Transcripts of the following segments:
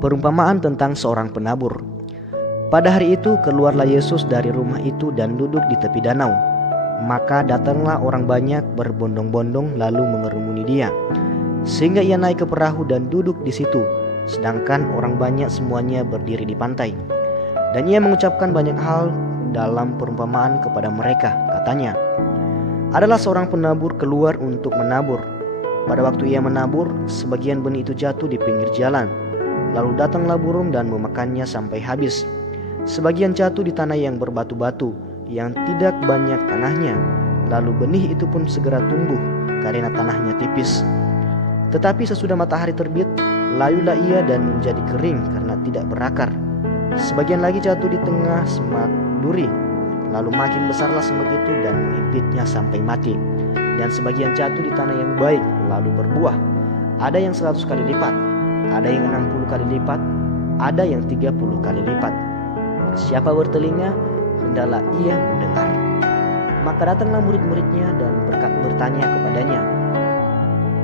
Perumpamaan tentang seorang penabur. Pada hari itu keluarlah Yesus dari rumah itu dan duduk di tepi danau. Maka datanglah orang banyak berbondong-bondong lalu mengerumuni dia, sehingga ia naik ke perahu dan duduk di situ, sedangkan orang banyak semuanya berdiri di pantai. Dan ia mengucapkan banyak hal dalam perumpamaan kepada mereka. Katanya, adalah seorang penabur keluar untuk menabur. Pada waktu ia menabur, sebagian benih itu jatuh di pinggir jalan. Lalu datanglah burung dan memakannya sampai habis. Sebagian jatuh di tanah yang berbatu-batu, yang tidak banyak tanahnya. Lalu benih itu pun segera tumbuh, karena tanahnya tipis. Tetapi sesudah matahari terbit, layulah ia dan menjadi kering karena tidak berakar. Sebagian lagi jatuh di tengah semak duri. Lalu makin besarlah semak itu dan menghimpitnya sampai mati. Dan sebagian jatuh di tanah yang baik, lalu berbuah. Ada yang 100 kali lipat, ada yang 60 kali lipat, ada yang 30 kali lipat. Siapa bertelinga, hendaklah ia mendengar. Maka datanglah murid-muridnya dan bertanya kepadanya,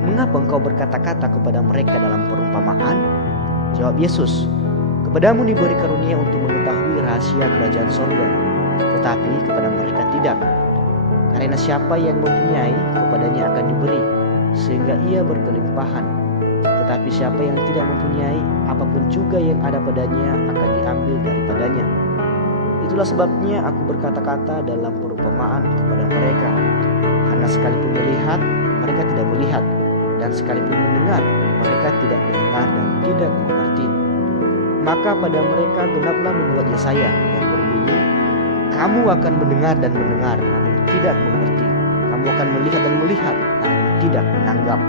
mengapa engkau berkata-kata kepada mereka dalam perumpamaan? Jawab Yesus, kepadamu diberi karunia untuk mengetahui rahasia kerajaan sorga, tetapi kepada mereka tidak. Karena siapa yang mempunyai, kepadanya akan diberi, sehingga ia berkelimpahan. Tetapi siapa yang tidak mempunyai, apapun juga yang ada padanya akan diambil daripadanya. Itulah sebabnya aku berkata-kata dalam perumpamaan kepada mereka, karena sekalipun melihat, mereka tidak melihat, dan sekalipun mendengar, mereka tidak mendengar dan tidak mengerti. Maka pada mereka genaplah nubuat Yesaya yang berbunyi, kamu akan mendengar dan mendengar, namun tidak mengerti. Kamu akan melihat dan melihat, namun tidak menanggap.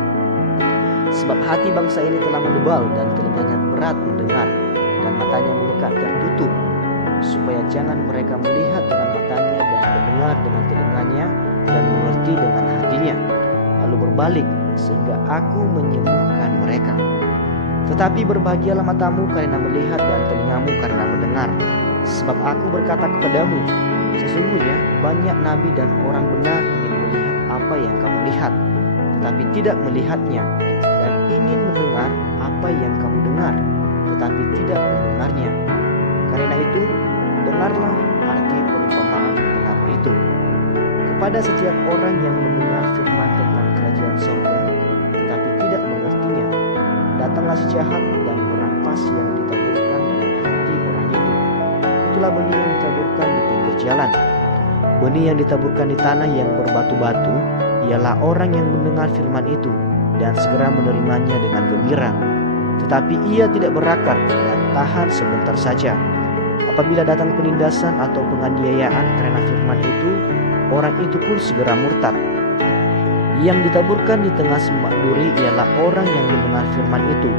Sebab hati bangsa ini telah menebal dan telinganya berat mendengar, dan matanya melekat tertutup, supaya jangan mereka melihat dengan matanya dan mendengar dengan telinganya dan mengerti dengan hatinya, lalu berbalik sehingga aku menyembuhkan mereka. Tetapi berbahagialah matamu karena melihat dan telingamu karena mendengar. Sebab aku berkata kepadamu, sesungguhnya banyak nabi dan orang benar ingin melihat apa yang kamu lihat, tetapi tidak melihatnya, dan ingin mendengar apa yang kamu dengar, tetapi tidak mendengarnya. Karena itu, dengarlah arti perumpamaan penabur itu. Kepada setiap orang yang mendengar firman tentang kerajaan sorga, tetapi tidak mengertinya, datanglah si jahat dan merampas yang ditaburkan dalam hati orang itu. Itulah benih yang ditaburkan di pinggir jalan. Benih yang ditaburkan di tanah yang berbatu-batu ialah orang yang mendengar firman itu dan segera menerimanya dengan gembira. Tetapi ia tidak berakar dan tahan sebentar saja. Apabila datang penindasan atau penganiayaan karena firman itu, orang itu pun segera murtad. Yang ditaburkan di tengah semak duri ialah orang yang mendengar firman itu,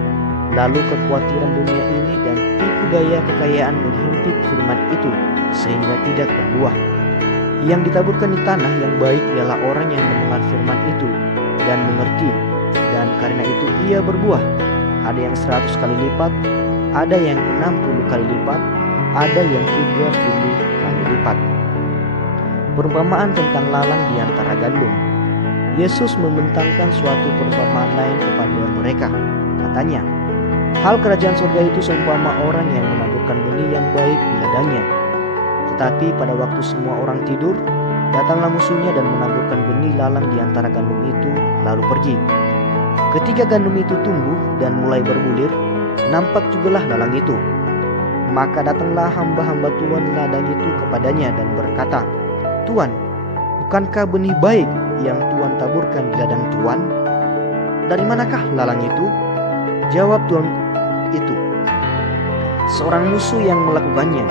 lalu kekhawatiran dunia ini dan tipu daya kekayaan menghimpit firman itu sehingga tidak berbuah. Yang ditaburkan di tanah yang baik ialah orang yang mendengar firman itu dan mengerti, dan karena itu ia berbuah. Ada yang 100 kali lipat, ada yang 60 kali lipat, ada yang 30 kali lipat. Perumpamaan tentang lalang di antara gandum. Yesus membentangkan suatu perumpamaan lain kepada mereka. Katanya, hal kerajaan surga itu seumpama orang yang menaburkan benih yang baik di ladangnya. Tetapi pada waktu semua orang tidur, datanglah musuhnya dan menaburkan benih lalang di antara gandum itu, lalu pergi. Ketika gandum itu tumbuh dan mulai berbulir, nampak jugalah lalang itu. Maka datanglah hamba-hamba Tuan ladang itu kepadanya dan berkata, Tuan, bukankah benih baik yang Tuan taburkan di ladang Tuan? Dari manakah lalang itu? Jawab Tuan itu, seorang musuh yang melakukannya.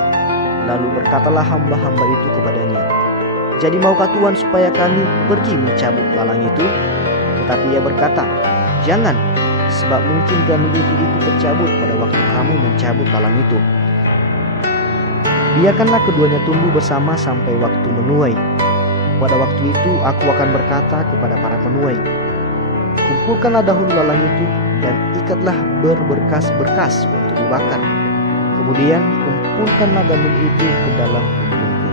Lalu berkatalah hamba-hamba itu kepadanya, jadi maukah Tuan supaya kami pergi mencabut lalang itu? Tetapi ia berkata, jangan, sebab mungkin gandum itu tercabut pada waktu kamu mencabut lalang itu. Biarkanlah keduanya tumbuh bersama sampai waktu menuai. Pada waktu itu aku akan berkata kepada para penuai, kumpulkanlah dahulu lalang itu dan ikatlah berberkas-berkas untuk dibakar. Kemudian kumpulkanlah gandum itu ke dalam lumbungku.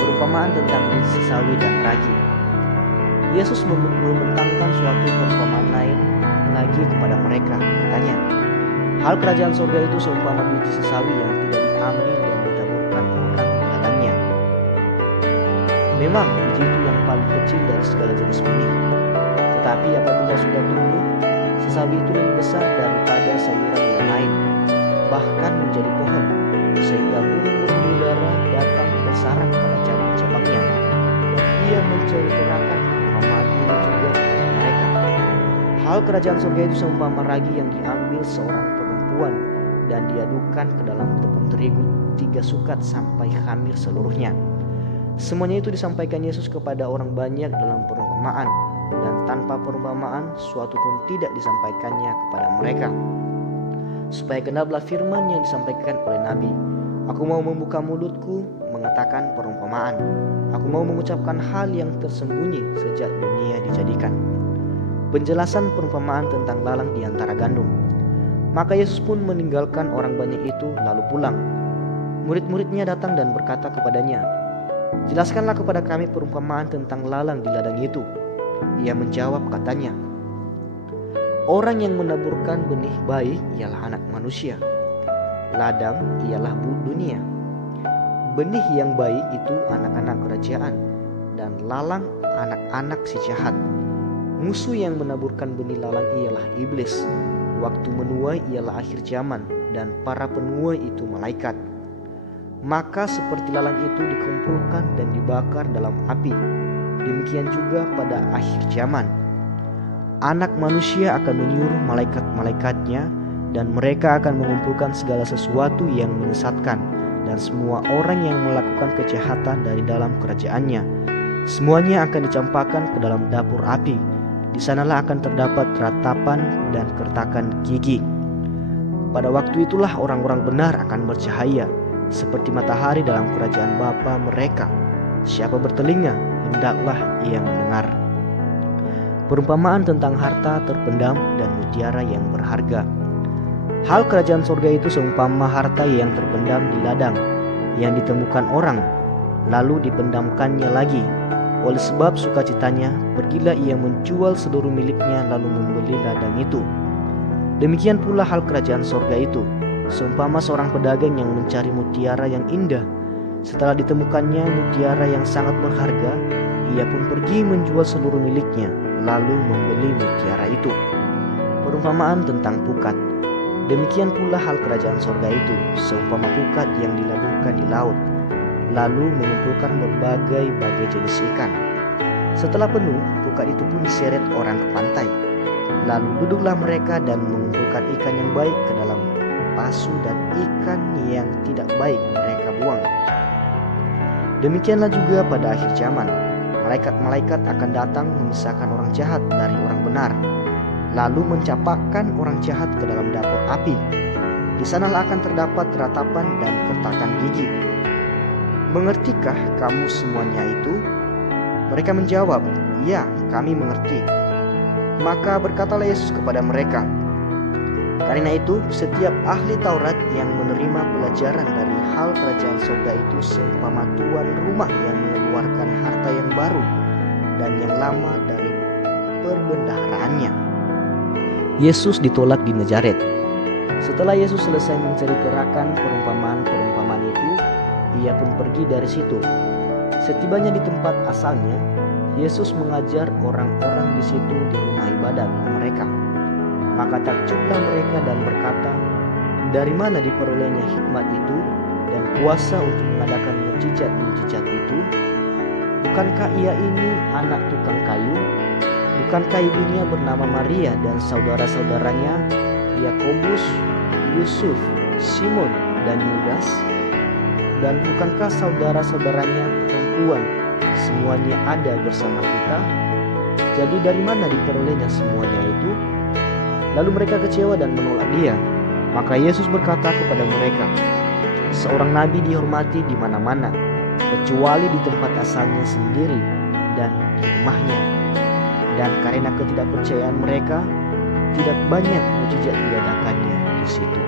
Perumpamaan tentang biji sawi dan ragi. Yesus membentangkan suatu perumpamaan lain lagi kepada mereka. Katanya, Hal kerajaan surga itu seumpama biji sesawi yang tidak diambil dan ditaburkan orang di ladangnya. Memang biji itu yang paling kecil dari segala jenis benih, tetapi apabila sudah tumbuh, sesawi itu lebih besar daripada sayuran yang lain, bahkan menjadi pohon, sehingga burung-burung di udara datang bersarang pada cabang-cabangnya, dan ia menceritakan perumpamaan ini juga kepada mereka. Hal kerajaan surga itu seumpama ragi yang diambil seorang perempuan dan diadukkan ke dalam tepung terigu 3 sukat sampai khamir seluruhnya. Semuanya itu disampaikan Yesus kepada orang banyak dalam perumpamaan, dan tanpa perumpamaan suatu pun tidak disampaikannya kepada mereka, supaya genaplah firman yang disampaikan oleh Nabi, "Aku mau membuka mulutku mengatakan perumpamaan. Aku mau mengucapkan hal yang tersembunyi sejak dunia dijadikan." Penjelasan perumpamaan tentang lalang di antara gandum. Maka Yesus pun meninggalkan orang banyak itu lalu pulang. Murid-muridnya datang dan berkata kepadanya, "Jelaskanlah kepada kami perumpamaan tentang lalang di ladang itu." Ia menjawab katanya, "Orang yang menaburkan benih baik ialah anak manusia. Ladang ialah dunia. Benih yang baik itu anak-anak kerajaan, dan lalang anak-anak si jahat. Musuh yang menaburkan benih lalang ialah iblis. Waktu menuai ialah akhir zaman, dan para penuai itu malaikat. Maka seperti lalang itu dikumpulkan dan dibakar dalam api, demikian juga pada akhir zaman. Anak manusia akan menyuruh malaikat-malaikatnya, dan mereka akan mengumpulkan segala sesuatu yang menyesatkan dan semua orang yang melakukan kejahatan dari dalam kerajaannya. Semuanya akan dicampakkan ke dalam dapur api. Di sanalah akan terdapat ratapan dan kertakan gigi. Pada waktu itulah orang-orang benar akan bercahaya seperti matahari dalam kerajaan Bapa mereka. Siapa bertelinga, hendaklah ia mendengar." Perumpamaan tentang harta terpendam dan mutiara yang berharga. Hal kerajaan surga itu seumpama harta yang terpendam di ladang, yang ditemukan orang, lalu dipendamkannya lagi. Oleh sebab sukacitanya, pergilah ia menjual seluruh miliknya lalu membeli ladang itu. Demikian pula hal kerajaan surga itu, seumpama seorang pedagang yang mencari mutiara yang indah. Setelah ditemukannya mutiara yang sangat berharga, ia pun pergi menjual seluruh miliknya, lalu membeli mutiara itu. Perumpamaan tentang pukat. Demikian pula hal kerajaan surga itu, seumpama pukat yang dilabuhkan di laut, lalu mengumpulkan berbagai jenis ikan. Setelah penuh, pukat itu pun diseret orang ke pantai. Lalu duduklah mereka dan mengumpulkan ikan yang baik ke dalam pasu, dan ikan yang tidak baik mereka buang. Demikianlah juga pada akhir zaman, malaikat-malaikat akan datang memisahkan orang jahat dari orang benar, lalu mencampakkan orang jahat ke dalam dapur api. Di sanalah akan terdapat ratapan dan kertakan gigi. "Mengertikah kamu semuanya itu?" Mereka menjawab, "Ya, kami mengerti." Maka berkatalah Yesus kepada mereka, "Karena itu setiap ahli Taurat yang menerima pelajaran dari hal kerajaan surga itu seumpama tuan rumah yang mengeluarkan harta yang baru dan yang lama dari perbendaharaannya." Yesus ditolak di Nazaret. Setelah Yesus selesai menceritakan perumpamaan-perumpamaan itu, ia pun pergi dari situ. Setibanya di tempat asalnya, Yesus mengajar orang-orang di situ di rumah ibadat mereka. Maka takjublah mereka dan berkata, "Dari mana diperolehnya hikmat itu dan kuasa untuk mengadakan mukjizat-mukjizat itu? Bukankah ia ini anak tukang kayu? Bukankah ibunya bernama Maria dan saudara-saudaranya Yakobus, Yusuf, Simon, dan Yudas? Dan bukankah saudara-saudaranya perempuan semuanya ada bersama kita? Jadi dari mana diperolehnya semuanya itu?" Lalu mereka kecewa dan menolak dia. Maka Yesus berkata kepada mereka, "Seorang nabi dihormati di mana-mana, kecuali di tempat asalnya sendiri dan di rumahnya." Dan karena ketidakpercayaan mereka, tidak banyak mukjizat diadakannya di situ.